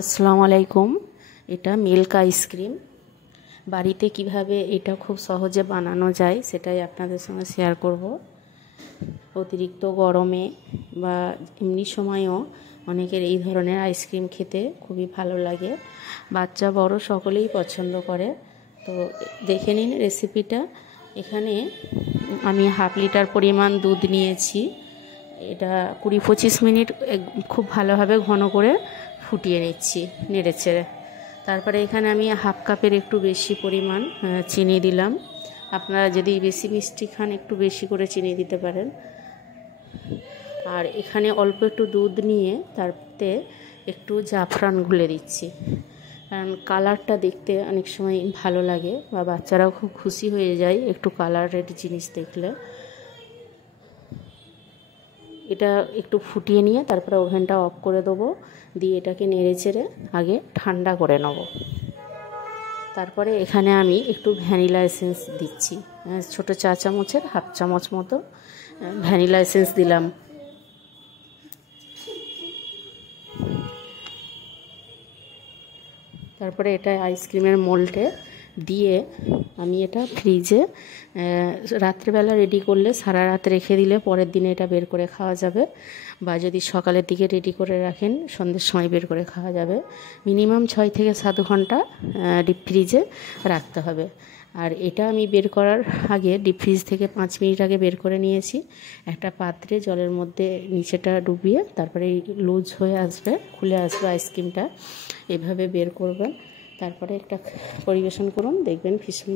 আসসালামু আলাইকুম। এটা মিল্ক আইসক্রিম। বাড়িতে কিভাবে এটা খুব সহজে বানানো যায় সেটাই আপনাদের সঙ্গে শেয়ার করব। অতিরিক্ত গরমে বা এমনি সময়েও অনেকের এই ধরনের আইসক্রিম খেতে খুবই ভালো লাগে। বাচ্চা বড় সকলেই পছন্দ করে। তো দেখে নিন রেসিপিটা। এখানে আমি হাফ লিটার পরিমাণ দুধ নিয়েছি। এটা 20-25 মিনিট খুব ভালোভাবে ঘন করে ফুটিয়ে নিচ্ছি নেড়েচেড়ে। তারপরে এখানে আমি হাফ কাপের একটু বেশি পরিমাণ চিনি দিলাম। আপনারা যদি বেশি মিষ্টি খান একটু বেশি করে চিনি দিতে পারেন। আর এখানে অল্প একটু দুধ নিয়ে তারতে একটু জাফরান গুলে দিচ্ছি, কারণ কালারটা দেখতে অনেক সময় ভালো লাগে বা বাচ্চারাও খুব খুশি হয়ে যায় একটু কালারের জিনিস দেখলে। এটা একটু ফুটিয়ে নিয়ে তারপরে ওভেনটা অফ করে দেবো, দিয়ে এটাকে নেড়ে চেড়ে আগে ঠান্ডা করে নেব। তারপরে এখানে আমি একটু ভ্যানিলা এসেন্স দিচ্ছি, ছোটো চা চামচের হাফ চামচ মতো ভ্যানিলা এসেন্স দিলাম। তারপরে এটা আইসক্রিমের মোল্ডে দিয়ে আমি এটা ফ্রিজে রাত্রেবেলা রেডি করলে সারা রাত রেখে দিলে পরের দিনে এটা বের করে খাওয়া যাবে, বা যদি সকালের দিকে রেডি করে রাখেন সন্ধ্যের সময় বের করে খাওয়া যাবে। মিনিমাম 6 থেকে 7 ঘন্টা ডিপ ফ্রিজে রাখতে হবে। আর এটা আমি বের করার আগে ডিপ ফ্রিজ থেকে 5 মিনিট আগে বের করে নিয়েছি। একটা পাত্রে জলের মধ্যে নিচেটা ডুবিয়ে তারপরে লুজ হয়ে আসবে, খুলে আসবে আইসক্রিমটা, এভাবে বের করবেন। তারপরে একটা পরিবেশন করুন, দেখবেন ভীষণ